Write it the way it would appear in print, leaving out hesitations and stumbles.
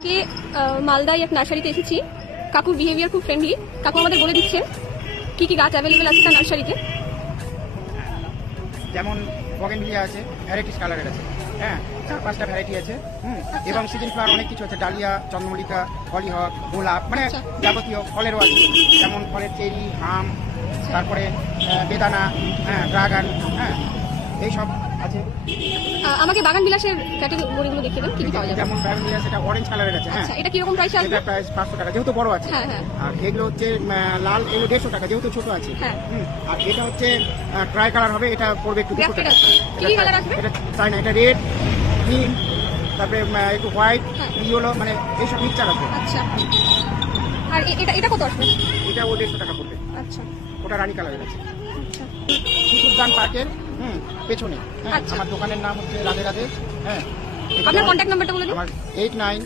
কে মালদায় এক নার্সারিতে এসেছি। কাকুর বিহেভিয়ার খুব ফ্রেন্ডলি। কাকু আমাদের বলে দিচ্ছেন কি কি গাছ অ্যাভেলেবেল আছে তার নার্সারিতে। যেমন বগেনভিলিয়া আছে, ভ্যারাইটিস কালারের আছে, হ্যাঁ 4-5টা ভ্যারাইটি আছে। এবং সিজন ফ্লাওয়ার অনেক কিছু আছে, ডালিয়া, চন্দ্রমল্লিকা, হলিহক, গোলাপ, মানে যাবতীয় ফলেরও আছে, যেমন ফলের চেরি, আম, তারপরে বেদানা, হ্যাঁ ড্রাগন, হ্যাঁ এইসব আছে। আমাকে বাগান বিলাসের ক্যাটাগরিগুলো দেখিয়ে দেন, কি কি পাওয়া যাবে। যেমন বাগানভিলিয়া সেটা অরেঞ্জ কালারের আছে, হ্যাঁ আচ্ছা, এটা কিরকম প্রাইস আসবে? এটা প্রাইস 500 টাকা, যেহেতু বড় আছে। হ্যাঁ, হ্যাঁ। আর এগুলো হচ্ছে লাল, এগুলো 150 টাকা, যেহেতু ছোট আছে। হ্যাঁ। আর এটা হচ্ছে ট্রাই কালার হবে, এটা পড়বে একটু 200 টাকা। কি কি কালার আসবে? এটা চাই না, এটা রেড, গ্রিন, তারপরে একটু হোয়াইট, হ্যাঁ। ইয়েলো, মানে এইসব মিক্সচার আছে। আচ্ছা, আর এটা এটা কত আসবে? এটা ও 150 টাকা পড়বে। আচ্ছা ওটা রানী কালারের আছে। আচ্ছা উদ্যান পার্কের পেছনে, হ্যাঁ। আচ্ছা। আমার দোকানের নাম হচ্ছে রাধে রাধে, হ্যাঁ। আপনার কন্ট্যাক্ট নাম্বারটা বলে দিন। আমার 89